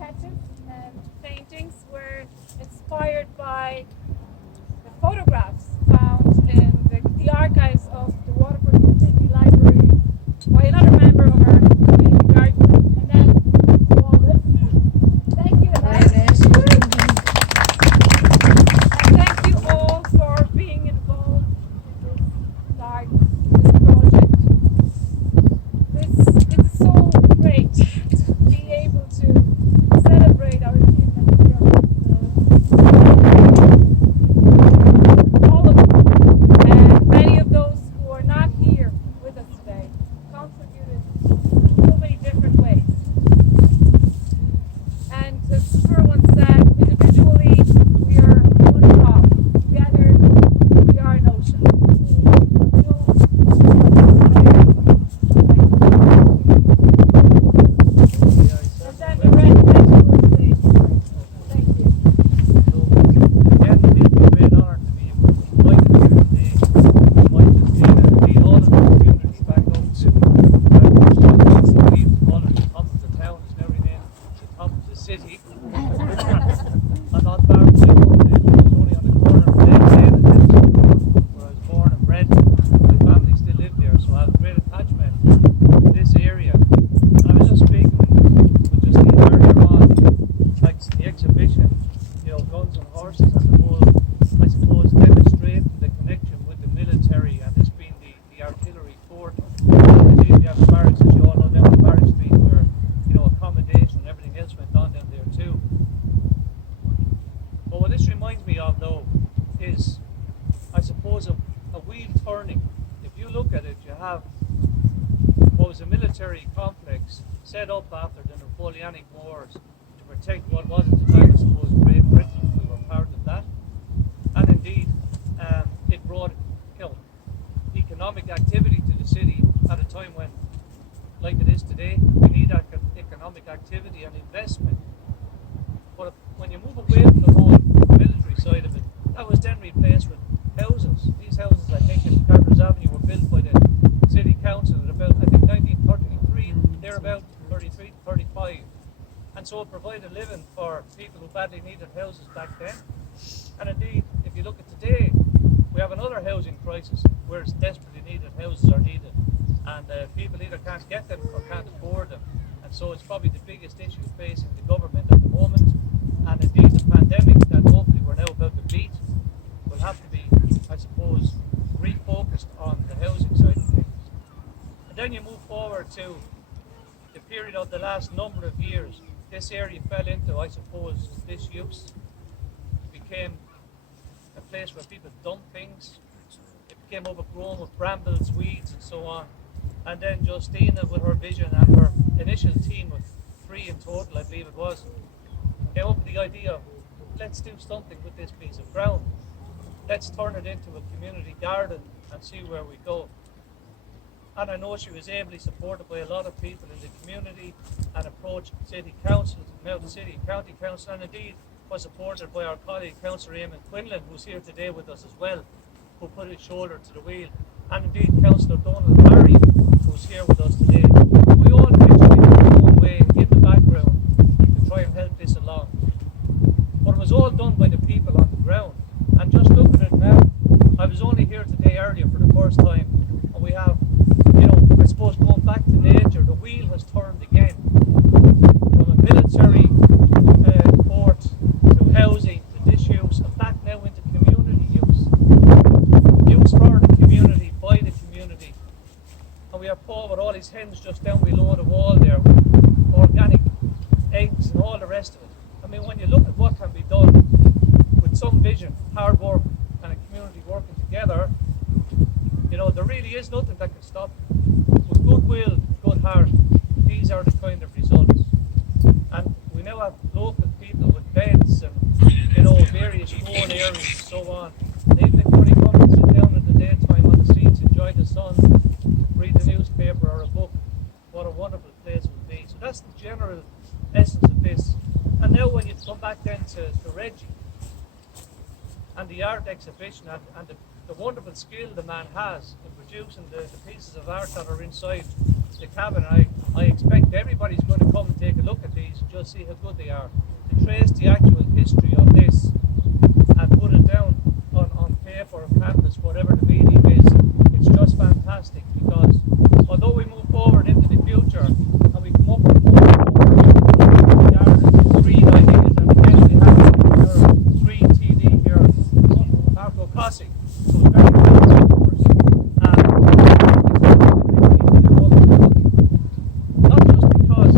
sketches and paintings were inspired by the photographs found in the archives of the Waterford City Library by another member of our community garden. And then to all this. Thank you, Annette. And thank you all for being involved in this garden, this project. It's so great to be able to celebrate our achievements here. All of them, and many of those who are not here with us today, contributed in so many different ways. And as Cllr once said, individually we are one drop, together we are an ocean. And then the red vegetable stage. Thank you. Again, it is a great honour to be invited here today. Invited to lead all of the community back up to the top of the town is now renamed the top of the city. I'm not far from my home today, I was only on the corner of Glen where I was born and bred. My family still live there, so I have a great attachment to this area. And I was just speaking with Justine earlier on, like the exhibition, guns and horses and the whole, I suppose, demonstrate the connection with the military and this being the artillery fort. Indeed, we have the barracks, as you all know, down on Barrack Street where, accommodation and everything else went on down there too. But what this reminds me of though is, I suppose, a wheel turning. If you look at it, you have what was a military complex set up after the Napoleonic Wars to protect what was at the time, I suppose, Great Britain. We were part of that. And indeed, it brought economic activity to the city at a time when, like it is today, we need economic activity and investment. But when you move away from the whole military side of it, that was then replaced with houses. These houses, I think, in Carter's Avenue were built by the City Council at about, I think, 1933, thereabout, 33, 35. And so it provided living for people who badly needed houses back then. And indeed, if you look at today, we have another housing crisis where it's desperately needed houses are needed. And people either can't get them or can't afford them. And so it's probably the biggest issue facing the government at the moment. And indeed, the pandemic that hopefully we're now about to beat will have to be, I suppose, refocused on the housing side of things. And then you move forward to the period of the last number of years. This area fell into, I suppose, disuse. It became a place where people dumped things. It became overgrown with brambles, weeds, and so on. And then Justina, with her vision and her initial team of 3 in total, I believe it was, came up with the idea of, let's do something with this piece of ground. Let's turn it into a community garden and see where we go. And I know she was ably supported by a lot of people in the community and approached City Council, now the City and County Council, and indeed was supported by our colleague Councillor Eamon Quinlan, who's here today with us as well, who put his shoulder to the wheel, and indeed Councillor Donald Barry, who's here with us today. We all pitched in our own way in the background to try and help this along. But it was all done by the people on the ground. And just look at it now. I was only here today earlier for the first time, and we have, I suppose, going back to nature, the wheel has turned again. From a military fort to housing to disuse, and back now into community use. Use for the community, by the community. And we have Paul with all his hens just down below the wall there, with organic eggs and all the rest of it. I mean, when you look at what can be done with some vision, hard work, and a community working together, there really is nothing that can stop. With goodwill, good heart, these are the kind of results. And we now have local people with beds and, various grown areas and so on. And even if you only come and sit down in the daytime on the streets, enjoy the sun, read the newspaper or a book, what a wonderful place it would be. So that's the general essence of this. And now when you come back then to Reggie and the art exhibition and the the wonderful skill the man has in producing the pieces of art that are inside the cabin. I expect everybody's going to come and take a look at these and just see how good they are. To trace the actual history of this and put it down on paper or canvas, whatever the medium is, it's just fantastic, because although we move forward into the future and we come up with more green ideas, and again we have our green TV here, Marco Cossi, so it's very good of course. Not just because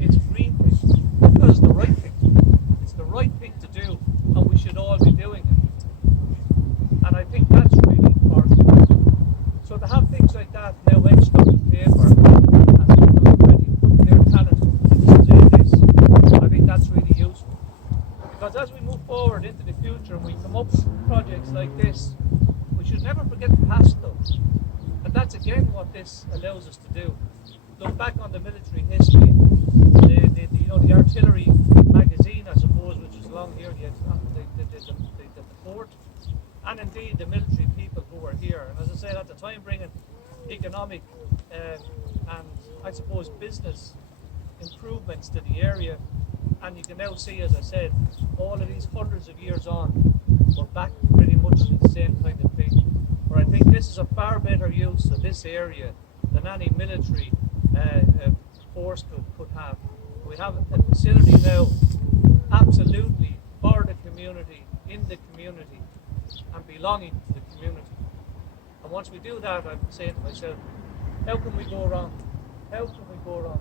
it's a green thing, because it's the right thing. It's the right thing to do, and we should all be doing it. And I think that's really important. So to have things like that now etched on the paper and already putting their talent into this, I think that's really useful. Because as we move forward into the future and we come up with projects like this, we should never forget the past though. And that's again what this allows us to do. Look back on the military history, the artillery magazine, I suppose, which is along here, the fort, and indeed the military people who were here. And as I said, at the time bringing economic and I suppose business improvements to the area. And you can now see, as I said, all of these hundreds of years on, we're back pretty much to the same kind of thing. Where I think this is a far better use of this area than any military force could have. We have a facility now absolutely for the community, in the community, and belonging to the community. And once we do that, I'm saying to myself, how can we go wrong? How can we go wrong?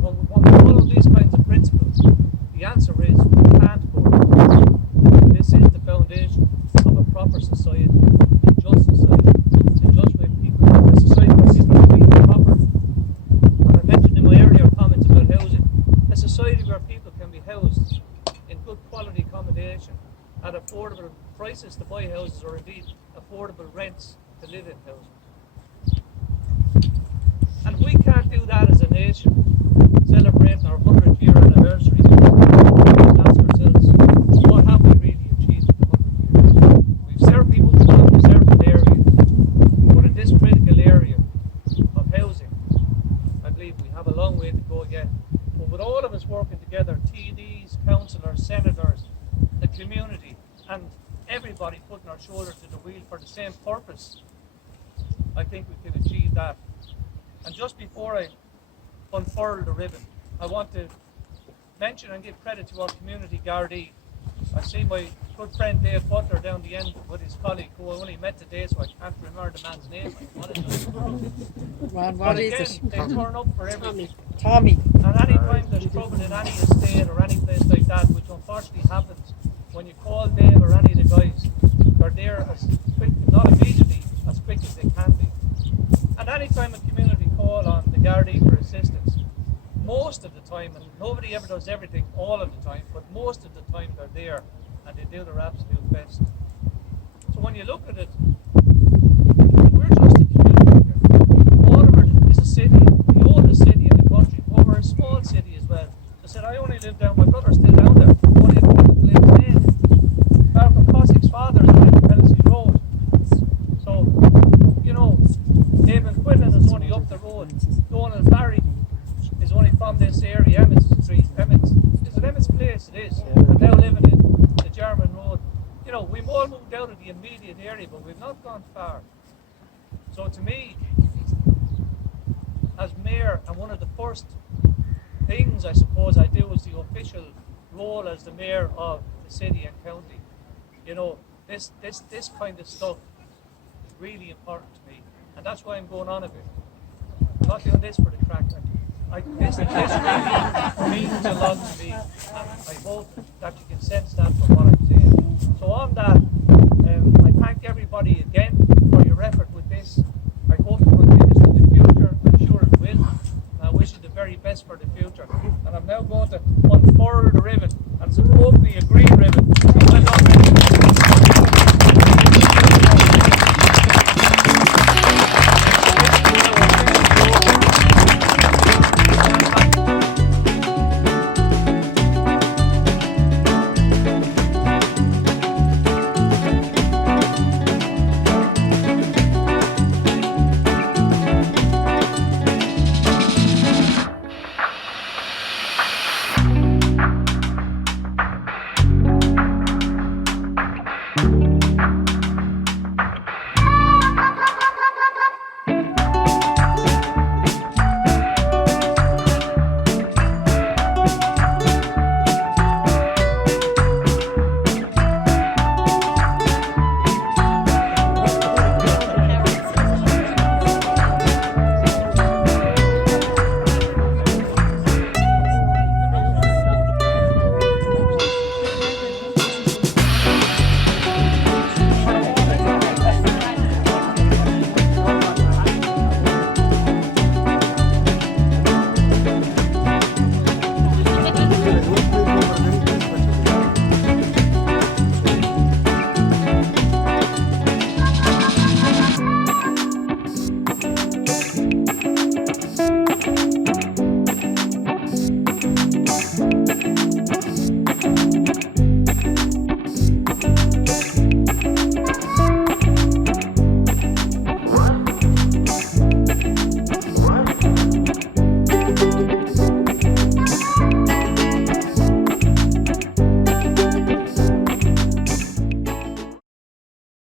When we follow these kinds of principles, the answer is we can't go wrong. This is the foundation of a proper society, a just society, a just way people, a society where people are treated properly. And I mentioned in my earlier comments about housing, a society where people can be housed in good quality accommodation at affordable prices to buy houses, or indeed affordable rents to live in housing. And we can't do that as a nation, celebrating our 100th year anniversary. We ask ourselves, what have we really achieved in the 100 years? We've certainly moved on in certain areas, but in this critical area of housing, I believe we have a long way to go yet. But with all of us working together, TDs, councillors, senators, the community, and everybody putting our shoulder to the wheel for the same purpose, I think we can achieve that. And just before I unfurl the ribbon, I want to mention and give credit to our community Gardaí. I see my good friend Dave Butler down the end with his colleague, who I only met today, so I can't remember the man's name. What is it? They turn up for everything. Tommy. And any time there's trouble in any estate or any place like that, which unfortunately happens, when you call Dave or any of the guys, they're there as quick, not immediately, as quick as they can be. And any time a community call on the Gardaí for assistance, most of the time, and nobody ever does everything all of the time, but most of the time they're there and they do their absolute best. So when you look at it, we're just a community here. Waterford is a city, the oldest city in the country, but we're a small city as well. I said, I only live down, my brother's still down there, only have to live in. Marco Cossig's father is on Kelsey Road. So, you know, David Quinlan is only up the road. Donald Barry is only from this area, Emmett's Street. Is it Emmett's Place? It is. And now living in the German Road. You know, we've all moved out of the immediate area, but we've not gone far. So to me, as mayor, and one of the first things I suppose I do is the official role as the mayor of the city and county. You know, this kind of stuff is really important to me, and that's why I'm going on a bit. I'm not doing this for the crack. This really means a lot to me, and I hope that you can sense that from what I'm saying. So on that, I thank everybody again for your effort with this. I hope it continues in the future. I'm sure it will. And I wish you the very best for the future. And I'm now going to unfurl the ribbon, and it's hopefully a green ribbon.